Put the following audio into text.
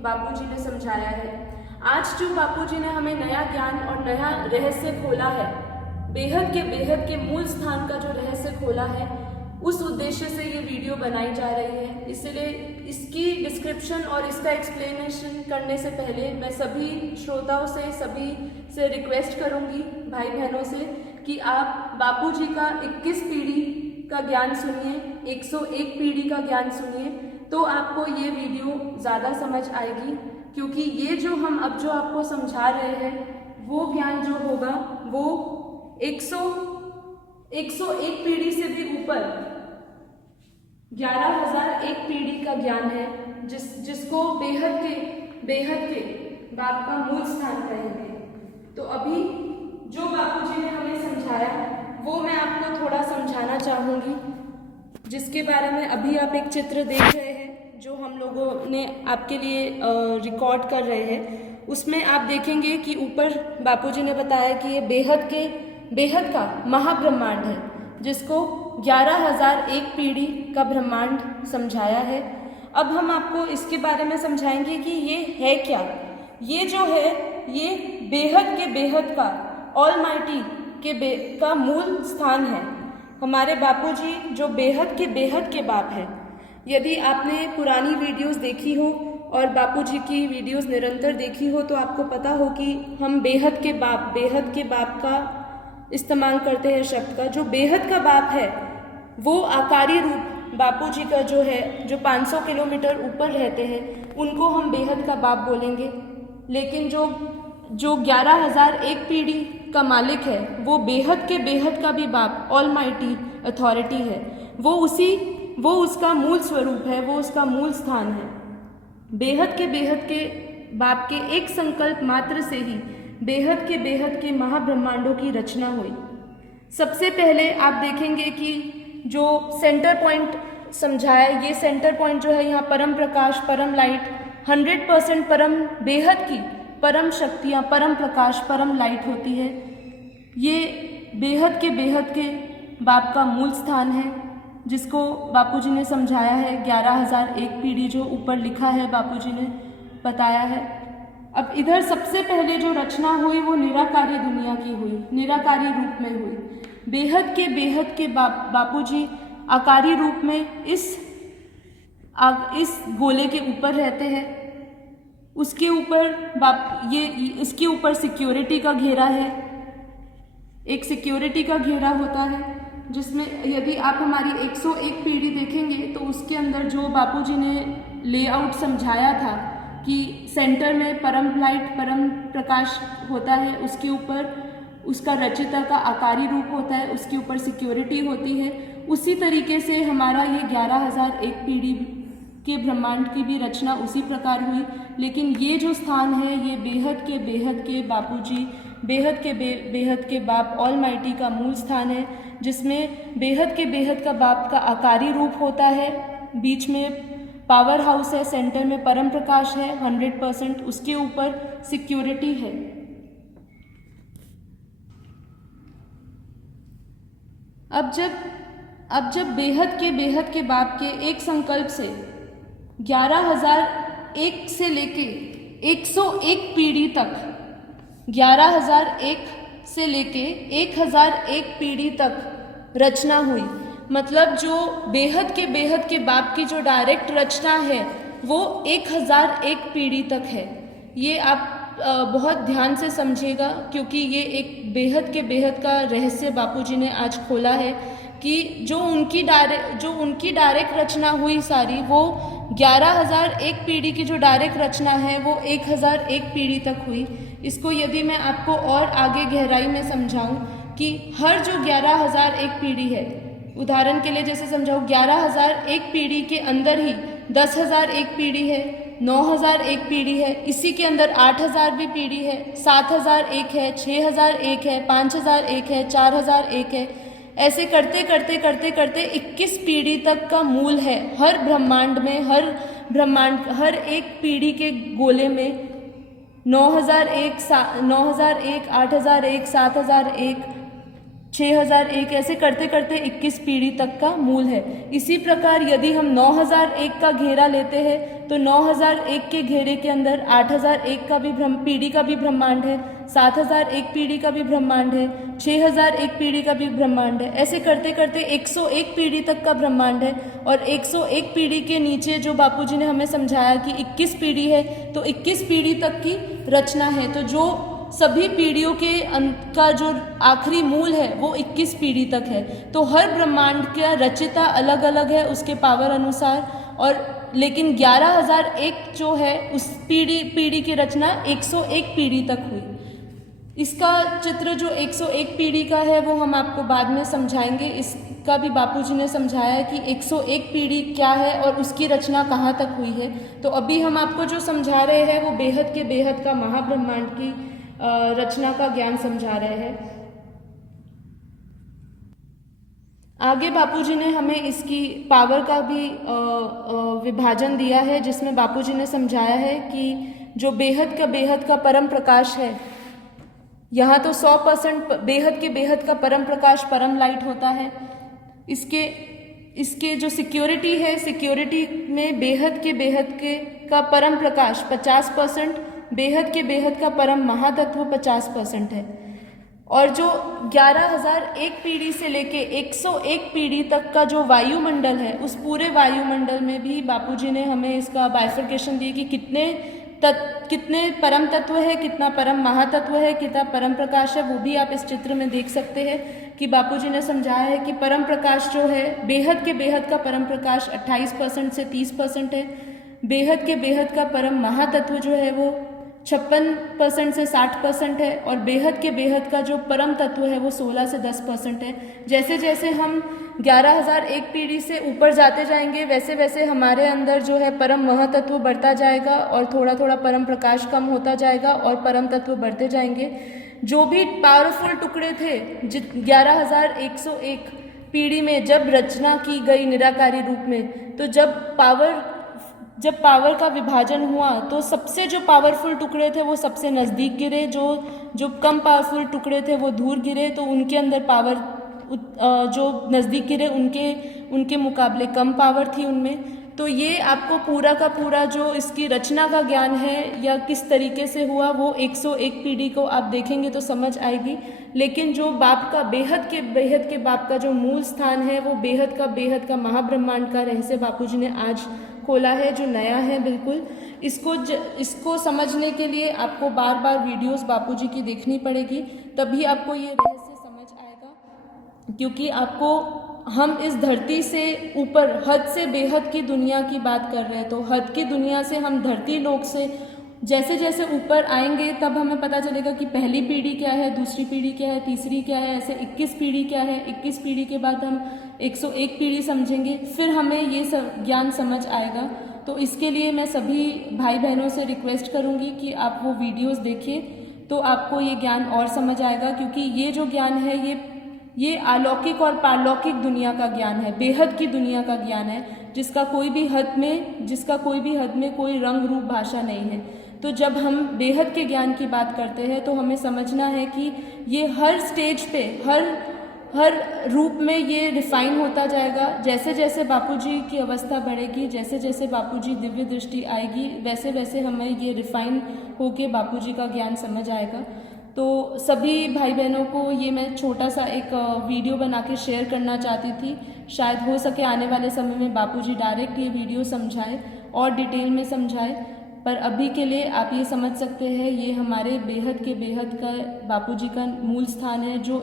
बापूजी ने समझाया है। आज जो बापूजी ने हमें नया ज्ञान और नया रहस्य खोला है, बेहद के मूल स्थान का जो रहस्य खोला है, उस उद्देश्य से ये वीडियो बनाई जा रही है। इसलिए इसकी डिस्क्रिप्शन और इसका एक्सप्लेनेशन करने से पहले मैं सभी श्रोताओं से, सभी से रिक्वेस्ट करूंगी, भाई बहनों से, कि आप बापूजी का 21 पीढ़ी का ज्ञान सुनिए, 101 पीढ़ी का ज्ञान सुनिए, तो आपको ये वीडियो ज़्यादा समझ आएगी। क्योंकि ये जो हम अब जो आपको समझा रहे हैं, वो ज्ञान जो होगा वो 101 पीढ़ी से भी ऊपर 11,001 पीढ़ी का ज्ञान है, जिसको बेहद के बाप का मूल स्थान कहेंगे। तो अभी जो बापूजी ने हमें समझाया वो मैं आपको थोड़ा समझाना चाहूँगी, जिसके बारे में अभी आप एक चित्र देख रहे हैं जो हम लोगों ने आपके लिए रिकॉर्ड कर रहे हैं। उसमें आप देखेंगे कि ऊपर बापूजी ने बताया कि ये बेहद का महाब्रह्मांड है, जिसको 11,001 पीढ़ी का ब्रह्मांड समझाया है। अब हम आपको इसके बारे में समझाएंगे कि ये है क्या। ये जो है ये बेहद का ऑलमाइटी का मूल स्थान है। हमारे बापूजी जो बेहद के बाप है। यदि आपने पुरानी वीडियोस देखी हो और बापूजी की वीडियोस निरंतर देखी हो तो आपको पता हो कि हम बेहद के बाप का इस्तेमाल करते हैं शब्द का। जो बेहद का बाप है वो आकारी रूप बापूजी का जो है, जो 500 किलोमीटर ऊपर रहते हैं, उनको हम बेहद का बाप बोलेंगे। लेकिन जो 11,001 पीढ़ी का मालिक है वो बेहद का भी बाप ऑलमाइटी अथॉरिटी है। वो उसका मूल स्वरूप है, वो उसका मूल स्थान है। बेहद के बाप के एक संकल्प मात्र से ही बेहद के महाब्रह्मांडों की रचना हुई। सबसे पहले आप देखेंगे कि जो सेंटर पॉइंट समझाया, ये सेंटर पॉइंट जो है यहाँ परम प्रकाश, परम लाइट, 100% परम बेहद की परम शक्तियाँ, परम प्रकाश, परम लाइट होती है। ये बेहद के बाप का मूल स्थान है, जिसको बापूजी ने समझाया है। 11,001 पीढ़ी जो ऊपर लिखा है बापूजी ने बताया है। अब इधर सबसे पहले जो रचना हुई वो निराकारी दुनिया की हुई, निराकारी रूप में हुई। बेहद के बापूजी आकारी रूप में इस गोले के ऊपर रहते हैं। उसके ऊपर इसके ऊपर सिक्योरिटी का घेरा है, एक सिक्योरिटी का घेरा होता है, जिसमें यदि आप हमारी 101 पीढ़ी देखेंगे तो उसके अंदर जो बापूजी ने लेआउट समझाया था कि सेंटर में परम लाइट, परम प्रकाश होता है, उसके ऊपर उसका रचिता का आकारी रूप होता है, उसके ऊपर सिक्योरिटी होती है। उसी तरीके से हमारा ये 11,001 पीढ़ी के ब्रह्मांड की भी रचना उसी प्रकार हुई। लेकिन ये जो स्थान है ये बेहद के बापूजी, बेहद के बाप ऑलमाइटी का मूल स्थान है, जिसमें बेहद का बाप का आकारी रूप होता है। बीच में पावर हाउस है, सेंटर में परम प्रकाश है 100%, उसके ऊपर सिक्योरिटी है। अब जब बेहद के बाप के एक संकल्प से 11,001 से लेके 101 पीढ़ी तक, 11,001 से लेके 1,001 पीढ़ी तक रचना हुई। मतलब जो बेहद के बाप की जो डायरेक्ट रचना है वो 1,001 पीढ़ी तक है। ये आप बहुत ध्यान से समझिएगा, क्योंकि ये एक बेहद का रहस्य बापूजी ने आज खोला है कि जो उनकी डायरेक्ट रचना हुई सारी, वो 11,001 पीढ़ी की जो डायरेक्ट रचना है वो 1,001 पीढ़ी तक हुई। इसको यदि मैं आपको और आगे गहराई में समझाऊं कि हर जो 11,001 पीढ़ी है, उदाहरण के लिए जैसे समझाऊं, 11,001 पीढ़ी के अंदर ही 10,001 पीढ़ी है, 9,001 पीढ़ी है, इसी के अंदर 8,000 भी पीढ़ी है, 7,001 है, 6,001 है, 5,001 है, 4,001 है। ऐसे करते 21 पीढ़ी तक का मूल है हर ब्रह्मांड में। हर एक पीढ़ी के गोले में 9,001, 8,001, 7,001, 6001 ऐसे करते करते 21 पीढ़ी तक का मूल है। इसी प्रकार यदि हम 9001 का घेरा लेते हैं तो 9001 के घेरे के अंदर 8001 का भी पीढ़ी का भी ब्रह्मांड है, 7001 पीढ़ी का भी ब्रह्मांड है, 6001 पीढ़ी का भी ब्रह्मांड है। ऐसे करते करते 101 पीढ़ी तक का ब्रह्मांड है। और 101 पीढ़ी के नीचे जो बापूजी ने हमें समझाया कि 21 पीढ़ी है, तो 21 पीढ़ी तक की रचना है। तो जो सभी पीढ़ियों के का जो आखिरी मूल है वो 21 पीढ़ी तक है। तो हर ब्रह्मांड का रचयिता अलग अलग है उसके पावर अनुसार, और लेकिन 11001 जो है उस पीढ़ी की रचना 101 पीढ़ी तक हुई। इसका चित्र जो 101 पीढ़ी का है वो हम आपको बाद में समझाएंगे। इसका भी बापूजी ने समझाया है कि 101 पीढ़ी क्या है और उसकी रचना कहाँ तक हुई है। तो अभी हम आपको जो समझा रहे हैं वो बेहद के बेहद का महाब्रह्मांड की रचना का ज्ञान समझा रहे हैं। आगे बापूजी ने हमें इसकी पावर का भी विभाजन दिया है, जिसमें बापूजी ने समझाया है कि जो बेहद का परम प्रकाश है, यहाँ तो 100% बेहद के बेहद का परम प्रकाश परम लाइट होता है। इसके जो सिक्योरिटी है, सिक्योरिटी में बेहद के का परम प्रकाश 50%, बेहद के बेहद का परम महातत्व 50% है। और जो 11001 पीढ़ी से लेके 101 पीढ़ी तक का जो वायुमंडल है, उस पूरे वायुमंडल में भी बापूजी ने हमें इसका बाइफर्केशन दिया कि कितने परम तत्व है, कितना परम महातत्व है, कितना परम प्रकाश है। वो भी आप इस चित्र में देख सकते हैं कि बापूजी ने समझाया है कि परम प्रकाश जो है, बेहद के बेहद का परम प्रकाश 28% से 30% है। बेहद के बेहद का परम महातत्व जो है वो 56% से 60% है। और बेहद के बेहद का जो परम तत्व है वो 16 से 10% है। जैसे जैसे हम 11001 पीढ़ी से ऊपर जाते जाएंगे वैसे वैसे हमारे अंदर जो है परम महातत्व बढ़ता जाएगा और थोड़ा थोड़ा परम प्रकाश कम होता जाएगा और परम तत्व बढ़ते जाएंगे। जो भी पावरफुल टुकड़े थे 11101 पीढ़ी में जब रचना की गई निराकारी रूप में, तो जब पावर का विभाजन हुआ तो सबसे जो पावरफुल टुकड़े थे वो सबसे नज़दीक गिरे, जो कम पावरफुल टुकड़े थे वो दूर गिरे। तो उनके अंदर पावर जो नज़दीक गिरे उनके मुकाबले कम पावर थी उनमें। तो ये आपको पूरा का पूरा जो इसकी रचना का ज्ञान है या किस तरीके से हुआ वो 101 पीढ़ी को आप देखेंगे तो समझ आएगी। लेकिन जो बाप का बेहद के बाप का जो मूल स्थान है वो बेहद का महाब्रह्मांड का रहस्य बापूजी ने आज खोला है, जो नया है बिल्कुल। इसको समझने के लिए आपको बार बार वीडियोस बापूजी की देखनी पड़ेगी, तभी आपको ये रहस्य समझ आएगा। क्योंकि हम इस धरती से ऊपर हद से बेहद की दुनिया की बात कर रहे हैं, तो हद की दुनिया से हम धरती लोक से जैसे जैसे ऊपर आएंगे तब हमें पता चलेगा कि पहली पीढ़ी क्या है, दूसरी पीढ़ी क्या है, तीसरी क्या है, ऐसे 21 पीढ़ी क्या है। 21 पीढ़ी के बाद हम 101 पीढ़ी समझेंगे, फिर हमें ये ज्ञान समझ आएगा। तो इसके लिए मैं सभी भाई बहनों से रिक्वेस्ट करूँगी कि आप वो वीडियोज़ देखिए, तो आपको ये ज्ञान और समझ आएगा। क्योंकि ये जो ज्ञान है ये अलौकिक और पारलौकिक दुनिया का ज्ञान है, बेहद की दुनिया का ज्ञान है, जिसका कोई भी हद में कोई रंग रूप भाषा नहीं है। तो जब हम बेहद के ज्ञान की बात करते हैं तो हमें समझना है कि ये हर स्टेज पे हर रूप में ये रिफाइन होता जाएगा। जैसे जैसे बापूजी की अवस्था बढ़ेगी, जैसे जैसे बापूजी दिव्य दृष्टि आएगी, वैसे वैसे हमें ये रिफाइन होके बापूजी का ज्ञान समझ आएगा। तो सभी भाई बहनों को ये मैं छोटा सा एक वीडियो बना के शेयर करना चाहती थी। शायद हो सके आने वाले समय में बापूजी डायरेक्ट ये वीडियो समझाए और डिटेल में समझाए, पर अभी के लिए आप ये समझ सकते हैं ये हमारे बेहद के बेहद का बापूजी का मूल स्थान है, जो